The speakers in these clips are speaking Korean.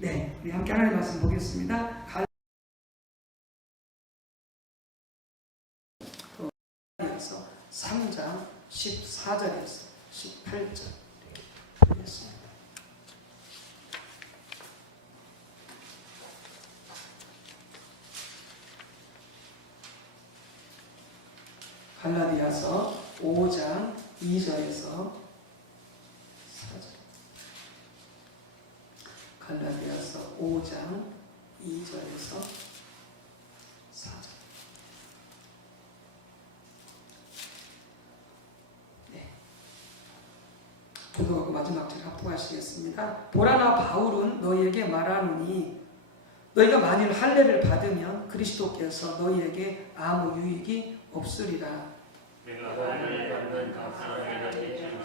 네, 우리 함께 하나님의 말씀 보겠습니다. 갈라디아서 3장 14절에서 18절 보겠습니다. 갈라디아서 5장 2절에서 4절. 갈라디아서 5장 2절에서 4절. 네. 교도하고 마지막 절 합독하시겠습니다. 보라나 바울은 너희에게 말하노니 너희가 만일 할례를 받으면 그리스도께서 너희에게 아무 유익이 없으리라. 내가 할례를 받는 각사가 되지만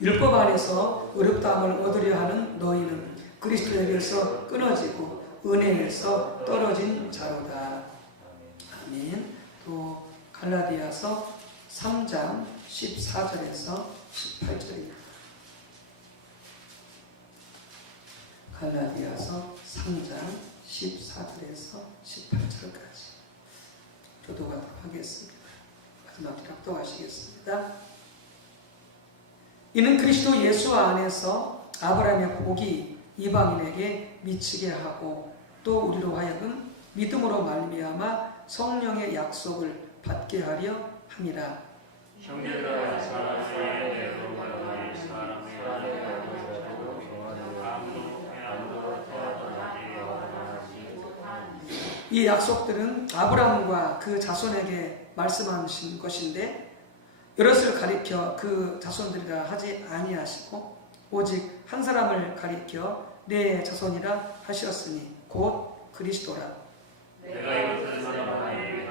율법 안에서 의롭다함을 얻으려 하는 너희는 그리스도에게서 끊어지고 은혜에서 떨어진 자로다. 아멘. 또 갈라디아서 3장 14절에서 18절입니다. 갈라디아서 3장 14절에서 18절까지 교도하도록 하겠습니다. 마지막 합독하시겠습니다. 이는 그리스도 예수 안에서 아브라함의 복이 이방인에게 미치게 하고 또 우리로 하여금 믿음으로 말미암아 성령의 약속을 받게 하려 함이라. 형제들아 사랑하여 내로만 사랑하여 이 약속들은 아브라함과 그 자손에게 말씀하신 것인데 여럿을 가리켜 그 자손들이라 하지 아니하시고 오직 한 사람을 가리켜 내 자손이라 하셨으니 곧 그리스도라. 내가 이것을 말하노니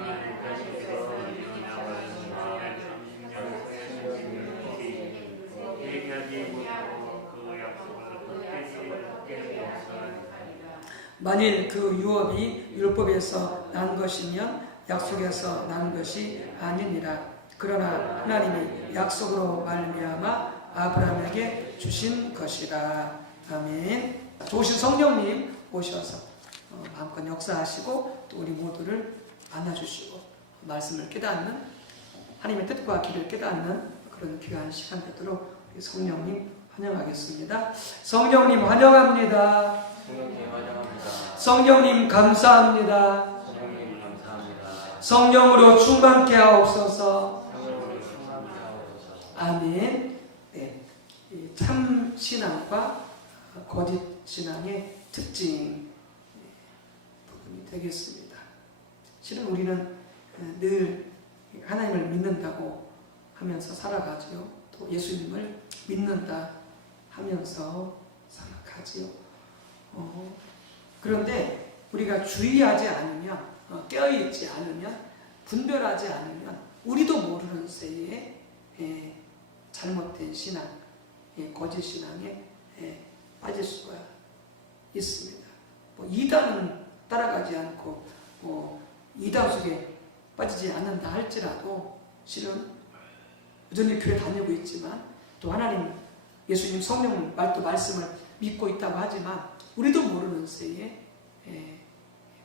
만일 그 유업이 율법에서 난 것이면 약속에서 난 것이 아니니라. 그러나 하나님이 약속으로 말미암아 아브라함에게 주신 것이라. 아멘. 좋으신 성령님 오셔서 마음껏 역사하시고 또 우리 모두를 안아주시고 말씀을 깨닫는 하나님의 뜻과 길을 깨닫는 그런 귀한 시간 되도록 우리 성령님 환영하겠습니다. 성령님 환영합니다. 성령님 감사합니다. 성령으로 충만케 하옵소서. 아멘. 네. 참 신앙과 거짓 신앙의 특징 부분이 되겠습니다. 실은 우리는 늘 하나님을 믿는다고 하면서 살아가지요. 또 예수님을 믿는다 하면서 살아가지요. 그런데 우리가 주의하지 않으면, 깨어있지 않으면, 분별하지 않으면 우리도 모르는 새에 잘못된 신앙, 거짓 신앙에 빠질 수가 있습니다. 이단은 따라가지 않고 이단 속에 빠지지 않는다 할지라도 실은 여전히 교회 다니고 있지만 또 하나님, 예수님 성령 말씀을 믿고 있다고 하지만 우리도 모르는 새에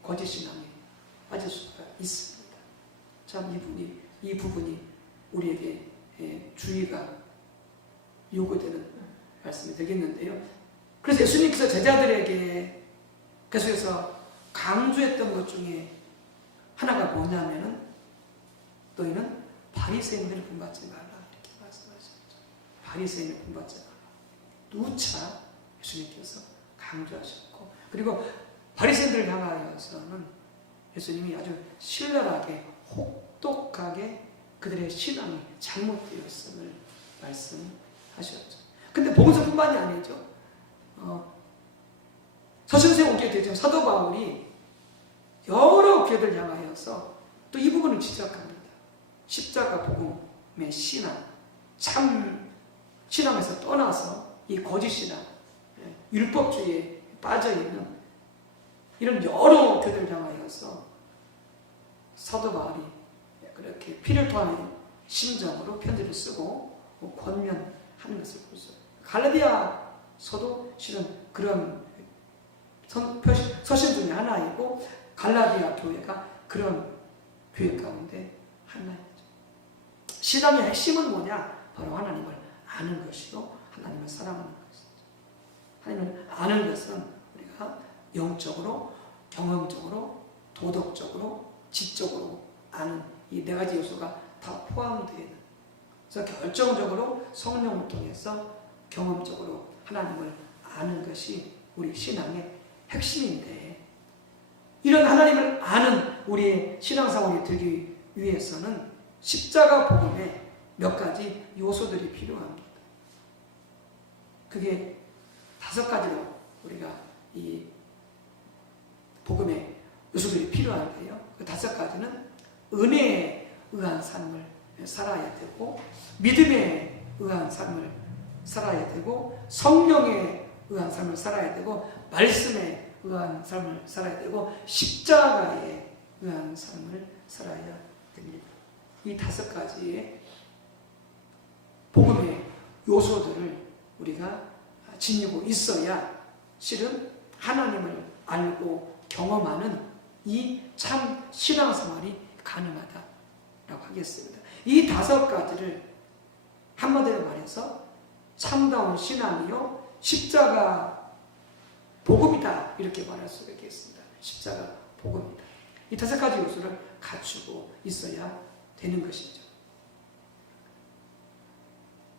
거짓 신앙에 빠질 수가 있습니다. 참 이 부분이 우리에게 주의가 요구되는 말씀이 되겠는데요. 그래서 예수님께서 제자들에게 계속해서 강조했던 것 중에 하나가 뭐냐면은 너희는 바리새인들을 본받지 말라 이렇게 말씀하셨죠. 바리새인을 본받지 말라. 누차 예수님께서 강조하셨고, 그리고 바리새인들을 향하여서는 예수님이 아주 신랄하게 혹독하게 그들의 신앙이 잘못되었음을 말씀하셨죠. 근데 복음서뿐만이 아니죠. 서신서에 오게 되죠. 사도 바울이 여러 교회를 향하여서 또 이 부분을 지적합니다. 십자가 복음의 신앙, 참 신앙에서 떠나서 이 거짓 신앙, 율법주의에 빠져있는 이런 여러 교회를 향하여서 사도 바울이 그렇게 피를 토하는 심정으로 편지를 쓰고 하는 것을 볼 수 있어요. 갈라디아서도 실은 그런 서신 중에 하나이고 갈라디아 교회가 그런 교회 가운데 하나이죠. 신앙의 핵심은 뭐냐? 바로 하나님을 아는 것이요 하나님을 사랑하는 것이죠. 하나님을 아는 것은 우리가 영적으로, 경험적으로, 도덕적으로, 지적으로 아는 이 네 가지 요소가 다 포함되어 있는, 그래서 결정적으로 성령을 통해서 경험적으로 하나님을 아는 것이 우리 신앙의 핵심인데, 이런 하나님을 아는 우리의 신앙생활이 되기 위해서는 십자가 복음에 몇 가지 요소들이 필요합니다. 그게 5가지로 우리가 이 복음의 요소들이 필요한데요. 그 5가지는 은혜에 의한 삶을 살아야 되고, 믿음에 의한 삶을 살아야 되고, 성령에 의한 삶을 살아야 되고, 말씀에 의한 삶을 살아야 되고, 십자가에 의한 삶을 살아야 됩니다. 이 5가지의 복음의 요소들을 우리가 지니고 있어야 실은 하나님을 알고 경험하는 이 참 신앙생활이 가능하다라고 하겠습니다. 이 5가지를 한마디로 말해서 참다운 신앙이요 십자가 복음이다, 이렇게 말할 수 있겠습니다. 십자가 복음이다. 이 5가지 요소를 갖추고 있어야 되는 것이죠.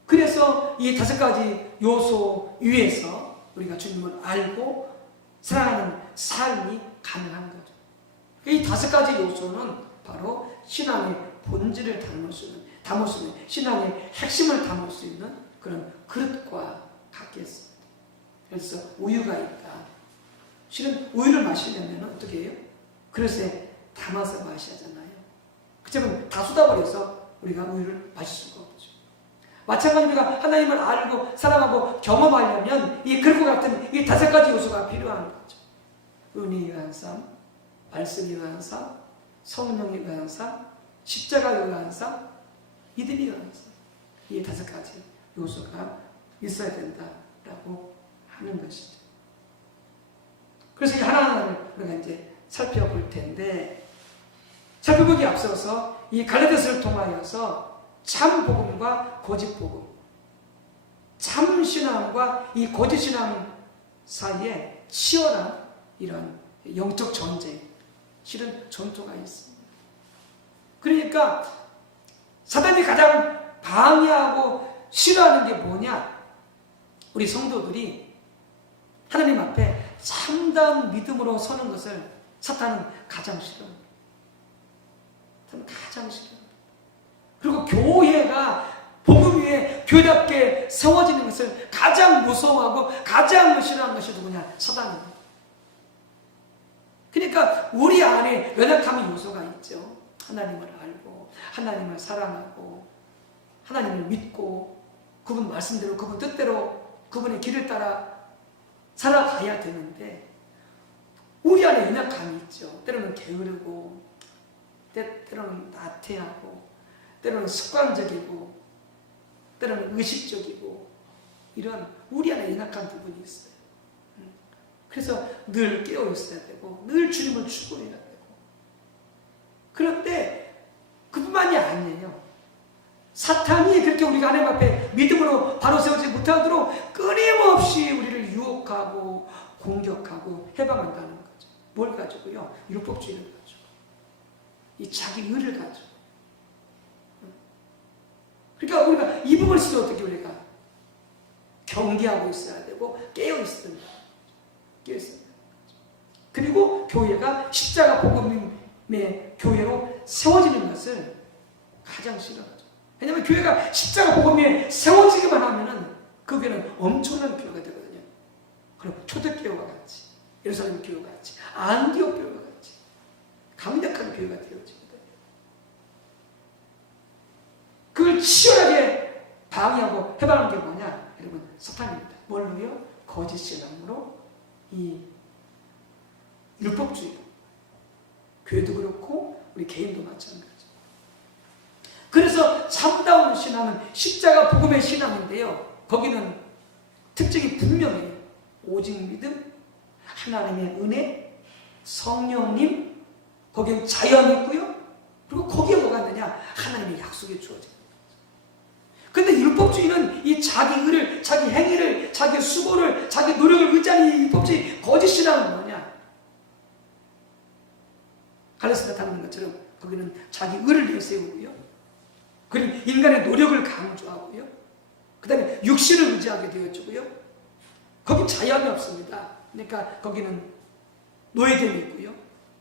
그래서 이 5가지 요소 위에서 우리가 주님을 알고 살아가는 삶이 가능한 거죠. 이 5가지 요소는 바로 신앙의 본질을 담을 수 있는, 신앙의 핵심을 담을 수 있는 그런 그릇과 같겠습니다. 그래서 우유가 있다. 실은 우유를 마시려면 어떻게 해요? 그릇에 담아서 마셔야 하잖아요. 그렇지만 다 쏟아버려서 우리가 우유를 마실 수가 없죠. 마찬가지로 우리가 하나님을 알고 사랑하고 경험하려면 이 그릇과 같은 이 5가지 요소가 필요한 거죠. 은혜에 의한 삶, 말씀에 의한 삶, 성령에 의한 삶, 십자가에 의한 삶, 믿음에 의한 삶. 이 5가지 요소가 있어야 된다라고 하는 것이죠. 그래서 이 하나하나를 우리가 이제 살펴볼 텐데, 살펴보기 앞서서 이 갈라디아서를 통하여서 참 복음과 거짓 복음, 참 신앙과 이 거짓 신앙 사이에 치열한 이런 영적 전쟁, 실은 전투가 있습니다. 그러니까 사단이 가장 방해하고 싫어하는 게 뭐냐? 우리 성도들이 하나님 앞에 참다운 믿음으로 서는 것을 사탄은 가장 싫어합니다. 가장 싫어합니다. 그리고 교회가 복음 위에 교회답게 세워지는 것을 가장 무서워하고 가장 싫어하는 것이 누구냐? 사단입니다. 그러니까 우리 안에 연약함의 요소가 있죠. 하나님을 알고 하나님을 사랑하고 하나님을 믿고 그분 말씀대로 그분 뜻대로 그분의 길을 따라 살아가야 되는데, 우리 안에 연약함이 있죠. 때로는 게으르고 때로는 나태하고 때로는 습관적이고 때로는 의식적이고, 이런 우리 안에 연약한 부분이 있어요. 그래서 늘 깨어 있어야 되고 늘 주님을 추구해야 되고, 그런데 그뿐만이 아니에요. 사탄이 그렇게 우리가 하나님 앞에 믿음으로 바로 세우지 못하도록 끊임없이 우리를 유혹하고 공격하고 해방한다는 거죠. 뭘 가지고요? 율법주의를 가지고, 이 자기 의를 가지고. 그러니까 우리가 이 부분을 쓰도 어떻게 우리가 경계하고 있어야 되고 깨어 있어야 됩니다. 깨어 있어야 됩니다. 그리고 교회가 십자가 복음의 교회로 세워지는 것을 가장 싫어하죠. 왜냐하면 교회가 십자가 복음에 세워지기만 하면은 그 교회는 엄청난 교회가 되거든요. 그럼 초대교회와 같이, 예루살렘 교회와 같이, 안디옥 교회와 같이 강력한 교회가 되어집니다. 그걸 치열하게 방해하고 해방하는 게 뭐냐? 여러분, 사탄입니다. 뭘로요? 거짓 신앙으로, 이 율법주의로. 교회도 그렇고 우리 개인도 마찬가지죠. 그래서 참다운 신앙은 십자가 복음의 신앙인데요. 거기는 특징이 분명해요. 오직 믿음, 하나님의 은혜, 성령님, 거기에 자연이 있고요. 그리고 거기에 뭐가 있느냐? 하나님의 약속이 주어집니다. 근데 율법주의는 이 자기 의를, 자기 행위를, 자기 수고를, 자기 노력을 의지하는 이 율법주의 거짓 신앙은 뭐냐? 갈라디아서 나타나는 것처럼 거기는 자기 의를 내세우고요. 그리고 인간의 노력을 강조하고요. 그 다음에 육신을 의지하게 되어주고요. 거기 자연이 없습니다. 그러니까 거기는 노예됨이 있고요.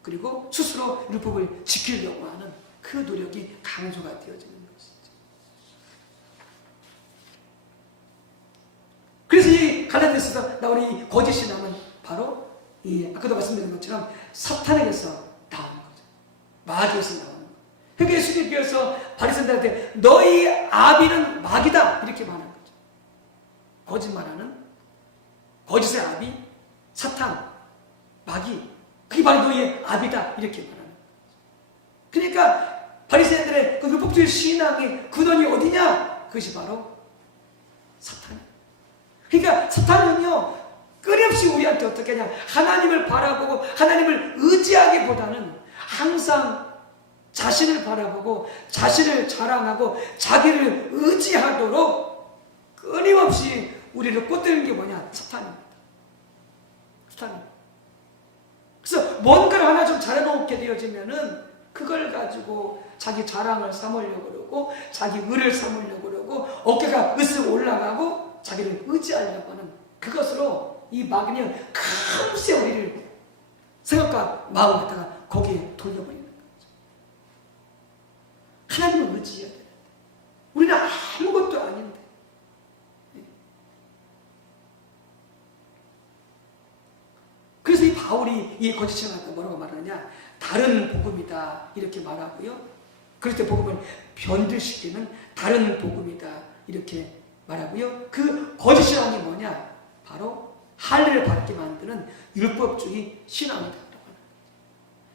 그리고 스스로 율법을 지키려고 하는 그 노력이 강조가 되어지는 것이죠. 그래서 이 갈라디아서에서 나오는 이 거짓 신앙은 바로 이 아까도 말씀드린 것처럼 사탄에게서 나오는 거죠. 마귀에서 나오는 거예요. 그러니까 예수님께서 바리새인들한테 너희 아비는 마귀다 이렇게 말하는 거죠. 거짓말하는 거짓의 아비 사탄 마귀 그게 바로 너희의 아비다 이렇게 말하는 거죠. 그러니까 바리새인들의 그 율법주의 신앙의 근원이 어디냐? 그것이 바로 사탄이에요. 그러니까 사탄은요 끊임없이 우리한테 어떻게 하냐 하나님을 바라보고 하나님을 의지하기보다는 항상 자신을 바라보고 자신을 자랑하고 자기를 의지하도록 끊임없이 우리를 꽂드는 게 뭐냐? 사탄입니다. 사탄입니다. 그래서 뭔가를 하나 좀 잘해놓게 되어지면은 그걸 가지고 자기 자랑을 삼으려고 그러고 자기 의를 삼으려고 그러고 어깨가 으쓱 올라가고 자기를 의지하려고 하는 그것으로 이 마귀는 금세 우리를 생각과 마음을 갖다가 거기에 돌려버리는 거죠. 하나님을 의지해야 돼요. 우리는 아무것도 아닌데. 그래서 이 바울이 이 거짓 신앙을 뭐라고 말하느냐? 다른 복음이다 이렇게 말하고요. 그럴 때 복음을 변질시키는 다른 복음이다 이렇게 말하고요. 그 거짓 신앙이 뭐냐? 바로 할례를 받게 만드는 율법주의 신앙이다.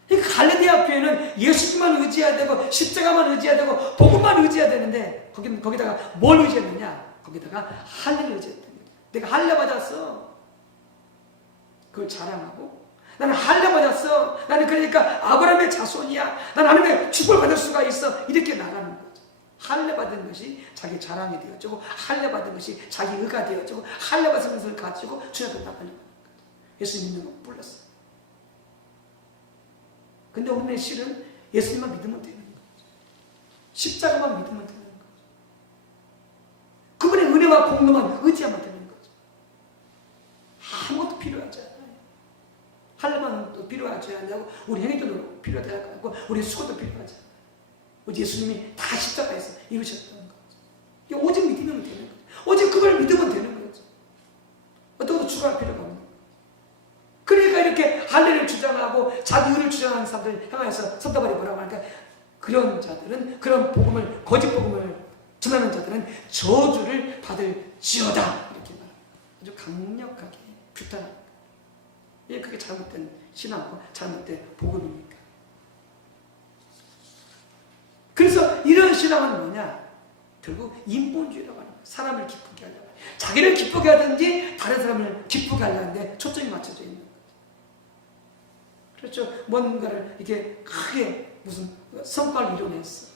그러니까 갈라디아 교회는 예수님만 의지해야 되고 십자가만 의지해야 되고 복음만 의지해야 되는데 거기다가 뭘 의지했느냐? 거기다가 할례를 의지했다는 거예요. 내가 할례 받았어. 그걸 자랑하고 나는 할례 받았어. 나는 그러니까 아브라함의 자손이야. 나는 하나님의 축복을 받을 수가 있어. 이렇게 나가는 거죠. 할례 받은 것이 자기 자랑이 되어지고 할례 받은 것이 자기 의가 되어지고 할례 받은 것을 가지고 주님 앞에 나가는 거예요. 예수님 믿는 거 몰랐어요. 근데 오늘 실은 예수님만 믿으면 되는 거죠. 십자가만 믿으면 되는 거죠. 그분의 은혜와 공로만 의지하면 되는 거죠. 아무것도 필요하지 않아요. 할례만 또 필요하지 않냐고 우리 행위도 필요하지 않고 우리 수고도 필요하지 않아요. 오직 예수님이 다 십자가에서 이루셨다는 거죠. 오직 믿으면 되는 거죠. 오직 그걸 믿으면 되는 거죠. 어떤 것도 추가할 필요가 없는 거죠. 그러니까 이렇게 할례를 주장하고 자기 의를 주장하는 사람들 향해서 선다발이 뭐라고 하니까 그런 자들은 그런 복음을 거짓 복음을 전하는 자들은 저주를 받을지어다 이렇게 말합니다. 아주 강력하게 규탄합니다. 예, 그게 잘못된 신앙과 잘못된 복음이니까. 그래서 이런 신앙은 뭐냐? 결국 인본주의라고 하는 거예요. 사람을 기쁘게 하려고 해요. 자기를 기쁘게 하든지 다른 사람을 기쁘게 하려는데 초점이 맞춰져 있는 거죠. 그렇죠. 뭔가를 이렇게 크게 무슨 성과를 이뤄냈어.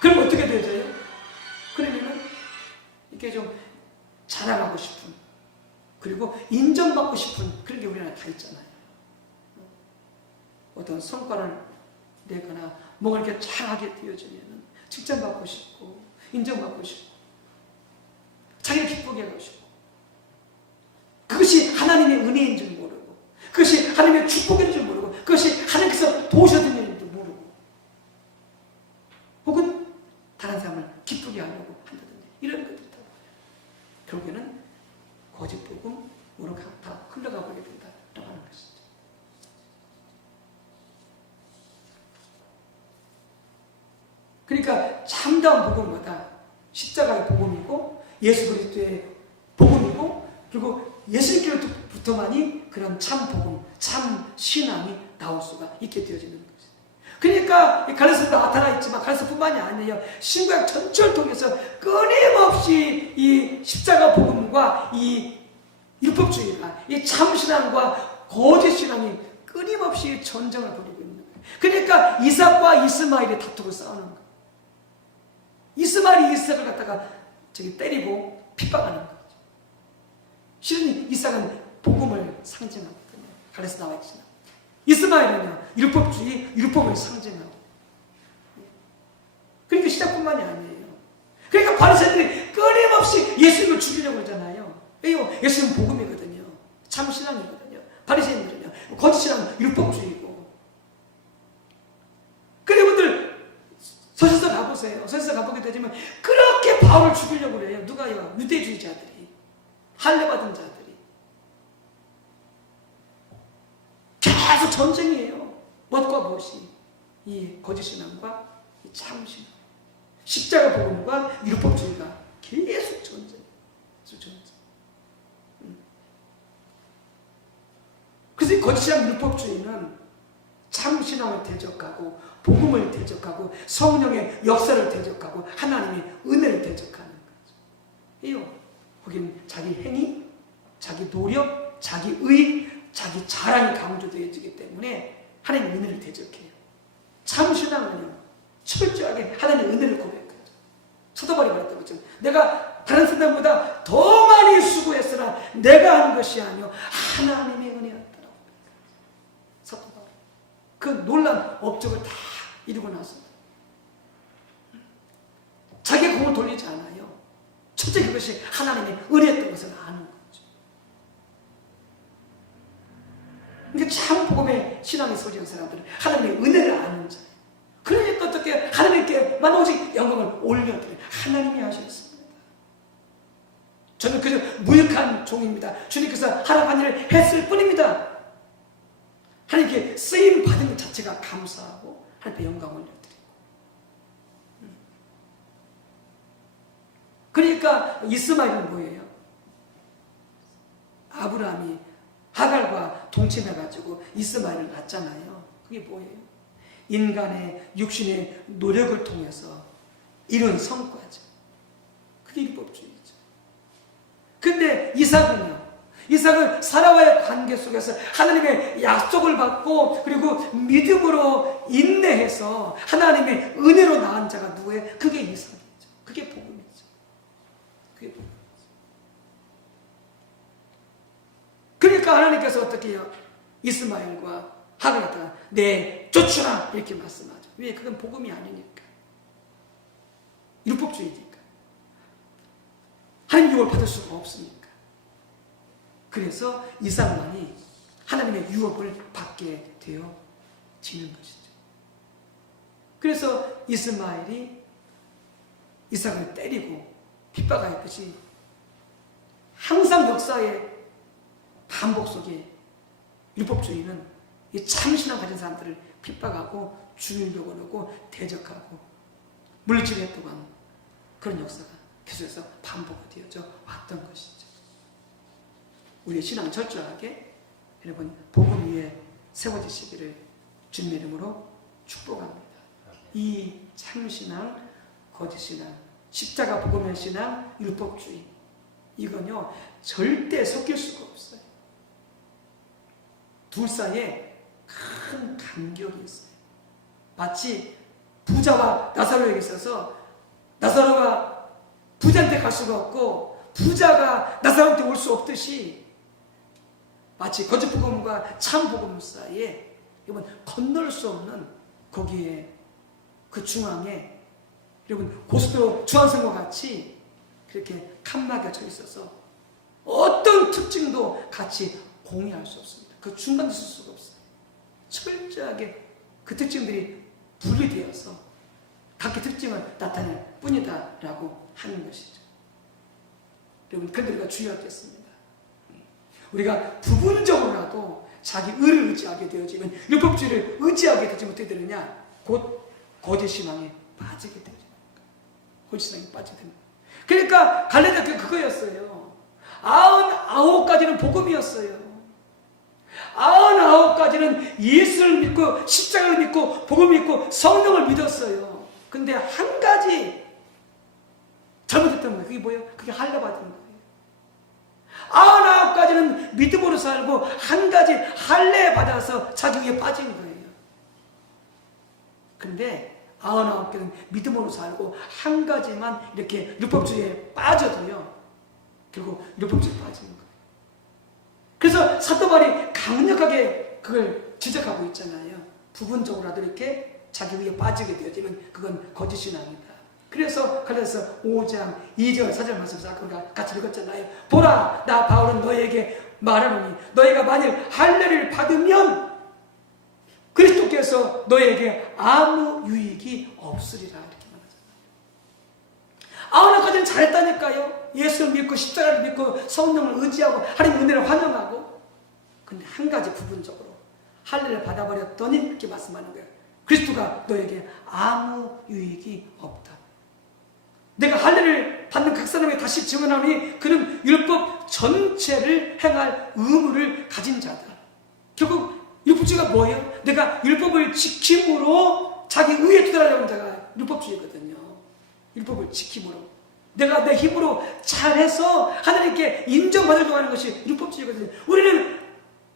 그럼 어떻게 되어져요? 그러면은 이렇게 좀 자랑하고 싶은 그리고 인정받고 싶은 그런 게 우리나라에 다 있잖아요. 어떤 성과를 내거나 뭔가 이렇게 잘하게 되어지면은 칭찬받고 싶고 인정받고 싶고 자기를 기쁘게 하고 싶고 그것이 하나님의 은혜인 줄 모르고 그것이 하나님의 축복인 줄 모르고 그것이 하나님께서 도우셔준 일인지 모르고 혹은 다른 사람을 기쁘게 하려고 한다든지 이런 것들이 다 결국에는 거짓 복음으로 다 흘러가 버리게 된다라고 하는 것이죠. 그러니까 참다운 복음마다 십자가의 복음이고 예수 그리스도의 복음이고 그리고 예수님께로부터만이 그런 참 복음, 참 신앙이 나올 수가 있게 되어지는 것이죠. 그러니까 갈라서도 나타나 있지만 갈라서뿐만이 아니에요. 신구약 전체를 통해서 끊임없이 이 십자가 복음과 이 율법주의가 이 참신앙과 거짓신앙이 끊임없이 전쟁을 벌이고 있는 거예요. 그러니까 이삭과 이스마엘이 다투고 싸우는 거예요. 이스마엘이 이삭을 갖다가 때리고 핍박하는 거죠. 실은 이삭은 복음을 상징하거든요. 갈라서 나와 있잖아요. 이스마엘은요, 율법주의, 율법을 상징하고. 그러니까 시작뿐만이 아니에요. 그러니까 바리새인들이 끊임없이 예수님을 죽이려고 하잖아요. 예수님은 복음이거든요. 참 신앙이거든요. 바리새인들은요, 거짓 신앙은 율법주의고. 그래, 여러분들 서신서 가보세요. 서신서 가보게 되지만 그렇게 바울을 죽이려고 그래요. 누가요? 유대주의자들이, 할례받은 자들이. 계속 전쟁이에요. 무엇과 무엇이? 이 거짓신앙과 이 참신앙, 십자가 복음과 율법주의가 계속 전쟁. 그래서 이 거짓신앙 율법주의는 참신앙을 대적하고 복음을 대적하고 성령의 역사를 대적하고 하나님의 은혜를 대적하는 거죠. 거긴 자기 행위, 자기 노력, 자기 의, 자기 자랑이 강조되어지기 때문에 하나님의 은혜를 대적해요. 참신앙은요, 철저하게 하나님의 은혜를 고백하죠. 사도 바울이 말했던 것처럼 내가 다른 사람보다 더 많이 수고했으나 내가 한 것이 아니요 하나님의 은혜였더라고. 사도 바울 그 놀란 업적을 다 이루고 나서 자기의 공을 돌리지 않아요. 첫째 그것이 하나님의 은혜였던 것을 아는 거죠. 그러니까 참 복음의 신앙의 소리한 사람들은 하나님의 은혜를 아는 자예요. 그러니까 어떻게 하나님께만 오직 영광을 올려드려요. 하나님이 하셨습니다. 저는 그저 무익한 종입니다. 주님께서 하라는 일을 했을 뿐입니다. 하나님께 쓰임 받은 것 자체가 감사하고 하나님께 영광을 올려드리고. 그러니까 이스마엘은 뭐예요? 아브라함이 하갈과 동침해가지고 이스마엘을 낳았잖아요. 그게 뭐예요? 인간의 육신의 노력을 통해서 이룬 성과죠. 그게 율법주의죠. 근데 이삭은요, 이삭은 사라와의 관계 속에서 하나님의 약속을 받고 그리고 믿음으로 인내해서 하나님의 은혜로 낳은 자가 누구예요? 그게 이삭이죠. 그게 복음이죠. 그게 복음이죠. 그러니까 하나님께서 어떻게 해요? 이스마엘과 하갈 갖다가 쫓으라 이렇게 말씀하죠. 왜? 그건 복음이 아니니까. 율법주의니까. 하나님 유업을 받을 수가 없으니까. 그래서 이삭만이 하나님의 유업을 받게 되어지는 것이죠. 그래서 이스마엘이 이삭을 때리고 핍박하였듯이 항상 역사의 반복 속에 율법주의는 이 참신앙 가진 사람들을 핍박하고 죽이려고 하고 대적하고 물리치려고 하는 그런 역사가 계속해서 반복이 되어져 왔던 것이죠. 우리의 신앙 철저하게 여러분 복음 위에 세워지시기를 주님의 이름으로 축복합니다. 이 참신앙, 거짓신앙, 십자가 복음의 신앙, 율법주의 이건요 절대 섞일 수가 없어요. 둘 사이에 큰 간격이 있어요. 마치 부자와 나사로에게 있어서 나사로가 부자한테 갈 수가 없고 부자가 나사로한테 올 수 없듯이 마치 거짓 복음과 참 복음 사이에 여러분 건널 수 없는 거기에 그 중앙에 여러분 고속도로 중앙선과 같이 그렇게 칸막이가 쳐 있어서 어떤 특징도 같이 공유할 수 없습니다. 그 중간에 있을 수가 없어요. 철저하게 그 특징들이 분리되어서 각기 특징을 나타낼 뿐이다라고 하는 것이죠. 여러분, 그런데 우리가 주의하겠습니다. 우리가 부분적으로라도 자기 의를 의지하게 되어지면 율법주의를 의지하게 되지 못하게 되느냐? 곧 거짓신앙에 빠지게 되죠. 거짓신앙에 빠지게 됩니다. 그러니까 갈라디아 교회 그거였어요. 99가지는 복음이었어요. 99가지는 예수를 믿고 십자가를 믿고 복음을 믿고 성령을 믿었어요. 근데 한 가지 잘못했던 거예요. 그게 뭐예요? 그게 할례 받은 거예요. 99가지는 믿음으로 살고 한 가지 할례 받아서 자기 위에 빠진 거예요. 근데 99개는 믿음으로 살고 한 가지만 이렇게 율법주의에 빠져도요, 결국 율법주의에 빠지는 거예요. 그래서 사도 바울이 강력하게 그걸 지적하고 있잖아요. 부분적으로라도 이렇게 자기 위에 빠지게 되어지면 그건 거짓 신앙이다. 그래서 갈라디아서 5장 2절 4절 말씀에서 아까 우리가 같이 읽었잖아요. 보라, 나 바울은 너에게 말하노니 너희가 만일 할례를 받으면 그리스도께서 너에게 아무 유익이 없으리라, 이렇게 말하잖아요. 99가지는 잘했다니까요. 예수를 믿고 십자가를 믿고 성령을 의지하고 하나님 은혜를 환영하고, 근데 한 가지 부분적으로 할례를 받아버렸더니 이렇게 말씀하는 거예요. 그리스도가 너에게 아무 유익이 없다. 내가 할례를 받는 각 사람에게 다시 증언하니 그는 율법 전체를 행할 의무를 가진 자다. 결국 율법주의가 뭐예요? 내가 율법을 지킴으로 자기 의에 도달하려는 자가 율법주의거든요. 율법을 지킴으로 내가 내 힘으로 잘해서 하나님께 인정받으려고 하는 것이 율법주의거든요. 우리는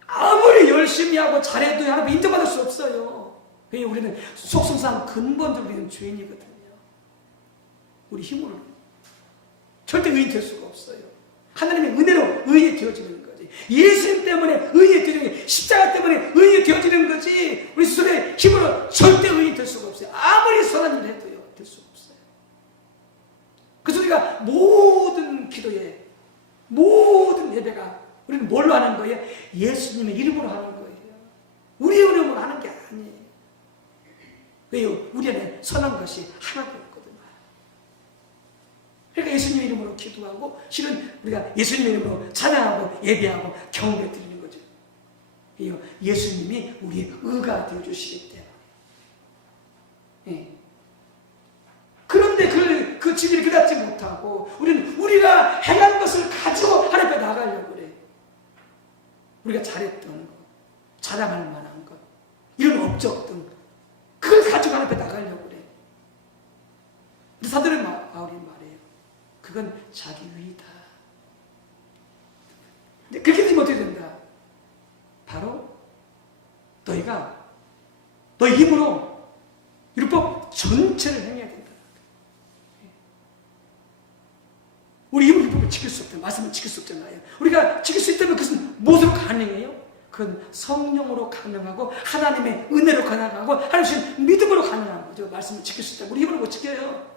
아무리 열심히 하고 잘해도 하나님 인정받을 수 없어요. 왜? 우리는 속성상 근본적으로 우리는 죄인이거든요. 우리 힘으로 절대 의인 될 수가 없어요. 하나님의 은혜로 의인이 되어지는 거지. 예수님 때문에 의인이 되어지는 거지. 십자가 때문에 의인이 되어지는 거지. 우리 스스로의 힘으로 절대 의인이 될 수가 없어요. 아무리 선한 일을 해도요, 될 수가 없어요. 그래서 우리가 모든 기도에, 모든 예배가 우리는 뭘로 하는 거예요? 예수님의 이름으로 하는 거예요. 우리의 이름으로 하는 게 아니에요. 왜요? 우리 안에 선한 것이 하나도 없거든요. 그러니까 예수님 이름으로 기도하고, 실은 우리가 예수님 이름으로 찬양하고 예배하고 경배 드리는 거죠. 왜요? 예수님이 우리의 의가 되어주시기 때문에. 예. 그런데 그 진리를 깨닫지 못하고 우리는 우리가 행한 것을 가지고 하나님 앞에 나가려고 그래. 우리가 잘했던 것, 자랑할 만한 것, 이런 업적 등 그걸 가지고 하나님 앞에 나가려고 그래. 근데 사도는 바울이 말해요. 그건 자기 위이다. 근데 그렇게 되면 어떻게 된다? 바로 너희가 너희 힘으로 율법 전체를 행해야 된다. 우리 힘으로 율법을 지킬 수 없다. 말씀을 지킬 수 없잖아요. 우리가 지킬 수 있다면 그것은 무엇으로 가능해요? 그건 성령으로 가능하고 하나님의 은혜로 가능하고 하나님의 믿음으로 가능한 거죠. 말씀을 지킬 수 있다. 우리 힘으로 못 지켜요.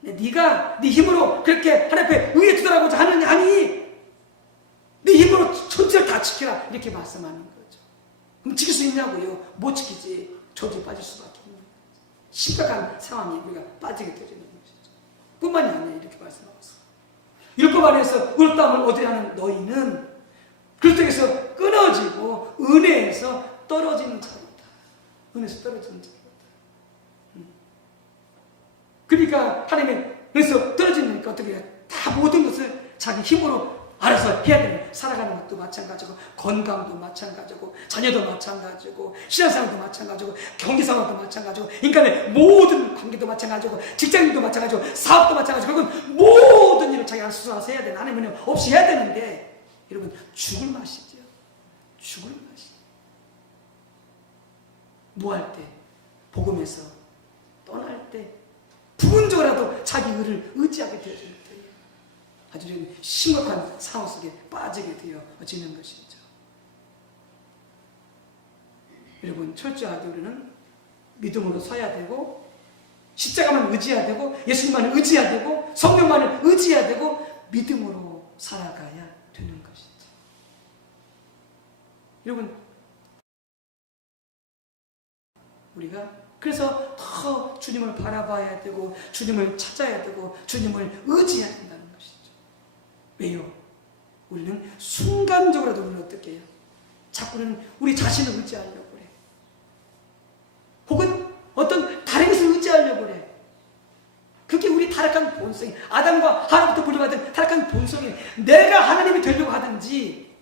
네가 네 힘으로 그렇게 하나님 앞에 의에 도달하고자 하느냐? 아니, 네 힘으로 전체를 다 지키라, 이렇게 말씀하는 거죠. 그럼 지킬 수 있냐고요? 못 지키지. 저주에 빠질 수밖에 없는 거죠. 심각한 상황에 우리가 빠지게 되는 것이죠. 뿐만이 아니라 이렇게 말씀하고 있어요. 율법 안에서 의롭다함을 얻으려 하는 너희는 그리스도에서 끊어지고 은혜에서 떨어진 자로다. 은혜에서 떨어진 자로다. 그러니까 하나님의 은혜에서 떨어지니까 어떻게 해요? 다 모든 것을 자기 힘으로 알아서 해야 되는, 살아가는 것도 마찬가지고, 건강도 마찬가지고, 자녀도 마찬가지고, 신앙생활도 마찬가지고, 경제상황도 마찬가지고, 인간의 모든 관계도 마찬가지고, 직장인도 마찬가지고, 사업도 마찬가지고, 그건 모든 일을 자기가 스스로 해야 되는, 하나님은 없이 해야 되는데, 여러분, 죽을 맛이죠. 죽을 맛이. 뭐 할 때? 복음에서 떠날 때, 부분적으로라도 자기 의를 의지하게 되어지는 거예요. 아주 심각한 상황 속에 빠지게 되어지는 것이죠. 여러분, 철저하게 우리는 믿음으로 서야 되고, 십자가만 의지해야 되고, 예수님만 의지해야 되고, 성령만을 의지해야 되고, 믿음으로 살아가야 되는 것이죠. 여러분, 우리가 그래서 더 주님을 바라봐야 되고, 주님을 찾아야 되고, 주님을 의지해야 된다는 것이죠. 왜요? 우리는 순간적으로도 우리는 어떻게 해요? 자꾸는 우리 자신을 의지하려고 그래. 혹은 어떤 다른 것을 의지하려고 그래. 그게 우리 타락한 본성이, 아담과 하나님부터 물려받은 타락한 본성이, 내가 하나님이 되려고 하든지,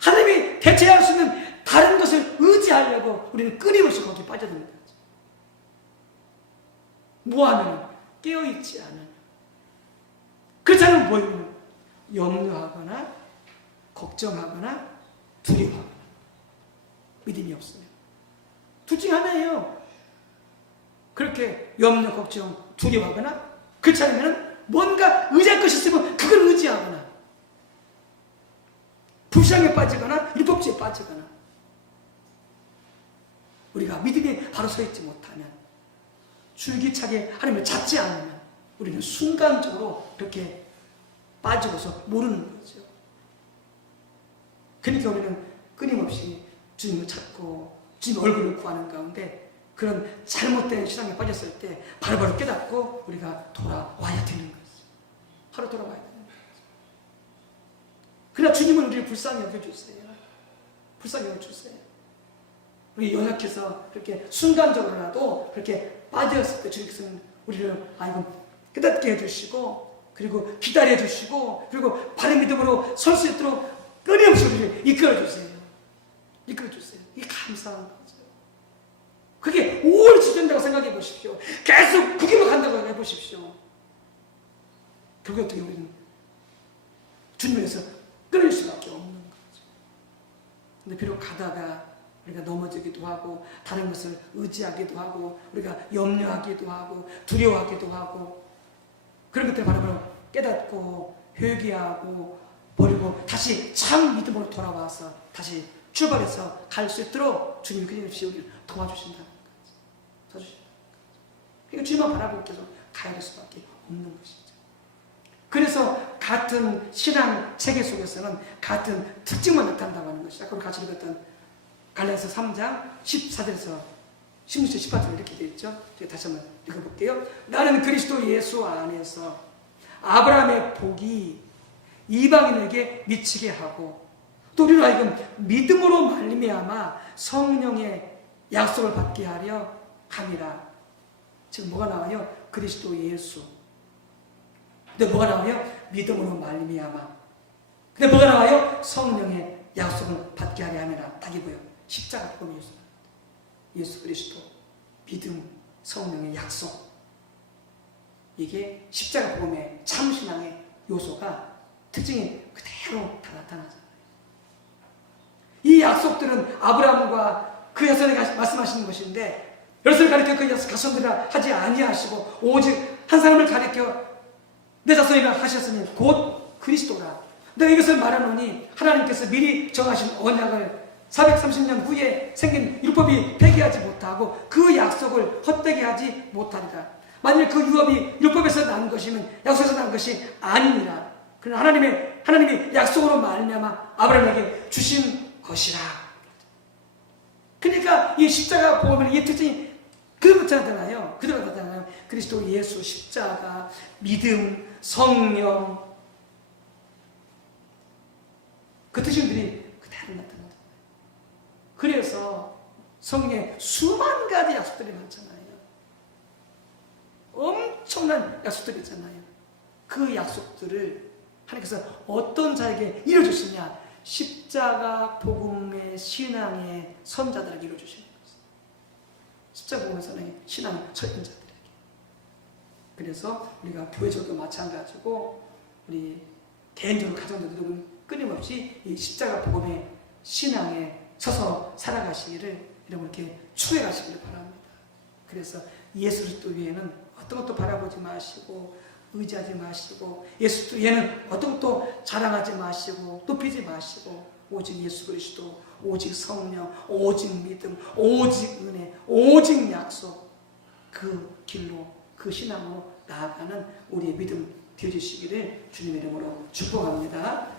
하나님이 대체할 수 있는 다른 것을 의지하려고 우리는 끊임없이 거기에 빠져드는 거죠. 뭐하면 깨어있지 않은. 그렇지 않으면 뭐예요? 염려하거나 걱정하거나 두려워하거나 믿음이 없어요. 둘 중에 하나예요. 그렇게 염려, 걱정, 두려워하거나 그렇지 않으면 뭔가 의지할 것이 있으면 그걸 의지하거나 불신앙에 빠지거나 율법주의에 빠지거나 우리가 믿음이 바로 서 있지 못하면 줄기차게 하나님을 잡지 않으면 우리는 순간적으로 그렇게 빠지고서 모르는 거죠. 그러니까 우리는 끊임없이 주님을 찾고 주님 얼굴을 구하는 가운데 그런 잘못된 신앙에 빠졌을 때 바로바로 깨닫고 우리가 돌아와야 되는 거죠. 바로 돌아와야 되는 거죠. 그러나 주님은 우리를 불쌍히 여겨주세요. 불쌍히 여겨주세요. 우리 연약해서 그렇게 순간적으로라도 그렇게 빠졌을 때 주님께서는 우리를 깨닫게 해주시고 그리고 기다려 주시고 그리고 바른 믿음으로 설 수 있도록 끊임없이 우리를 이끌어주세요. 이끌어주세요. 이게 감사한 거죠. 그게 오래 지된다고 생각해 보십시오. 계속 그 길로 간다고 해보십시오. 결국 어떻게 우리는 주님에서 끊을 수밖에 없는 거죠. 근데 비록 가다가 우리가 넘어지기도 하고 다른 것을 의지하기도 하고 우리가 염려하기도 하고 두려워하기도 하고 그런 것들 바로 깨닫고 회개하고 버리고 다시 참 믿음으로 돌아와서 다시 출발해서 갈 수 있도록 주님이 끊임없이 우리를 도와주신다는 거죠. 도와주신다는 거죠. 그러니까 주님만 바라보고 계속 가야 될 수밖에 없는 것이죠. 그래서 같은 신앙 체계 속에서는 같은 특징만 나타난다고 하는 것이죠. 아까 같이 읽었던 갈라디아서 3장 14절에서 16절 18절 이렇게 되어 있죠. 제가 다시 한번 읽어볼게요. 나는 그리스도 예수 안에서 아브라함의 복이 이방인에게 미치게 하고 또 우리로 하여금 믿음으로 말미암아 성령의 약속을 받게 하려 함이라. 지금 뭐가 나와요? 그리스도 예수. 근데 뭐가 나와요? 믿음으로 말미암아. 근데 뭐가 나와요? 성령의 약속을 받게 하려 함이라. 딱 이거요. 십자가 복음이 예수. 예수 그리스도, 믿음, 성령의 약속. 이게 십자가 복음의 참신앙의 요소가 특징이 그대로 다 나타나잖아요. 이 약속들은 아브라함과 그 자손에게 말씀하시는 것인데 여러분을 가리켜 그 자손들이라 하지 아니하시고 오직 한 사람을 가리켜 내 자손이라 하셨으니 곧 그리스도라. 내가 이것을 말하노니 하나님께서 미리 정하신 언약을 430년 후에 생긴 율법이 폐기하지 못하고 그 약속을 헛되게 하지 못하리라. 만일 그 율법이 율법에서 난 것이면 약속에서 난 것이 아니니라. 그러나 하나님이 약속으로 말미암아 아브라함에게 주신 것이라. 그러니까 이 십자가 보면 이 특징이 그대로 나타나요. 그대로 나타나요. 그리스도 예수, 십자가, 믿음, 성령 그 특징들이 그대로 나타나요. 그래서 성경에 수만 가지 약속들이 많잖아요. 엄청난 약속들이 있잖아요. 그 약속들을 하나님께서 어떤 자에게 이루어주시냐? 십자가 복음의 신앙의 선자들에게 이루어주시는 거예요. 십자가 복음의 신앙의 선자들에게. 그래서 우리가 교회적도 마찬가지고 우리 개인적으로 가정들도 끊임없이 이 십자가 복음의 신앙에 서서 살아가시기를 여러분 이렇게 추구해 가시기를 바랍니다. 그래서 예수 그리스도 외에는 어떤 것도 바라보지 마시고 의지하지 마시고 예수 외에는 어떤 것도 자랑하지 마시고 높이지 마시고 오직 예수 그리스도, 오직 성령, 오직 믿음, 오직 은혜, 오직 약속 그 길로 그 신앙으로 나아가는 우리의 믿음 되어주시기를 주님의 이름으로 축복합니다.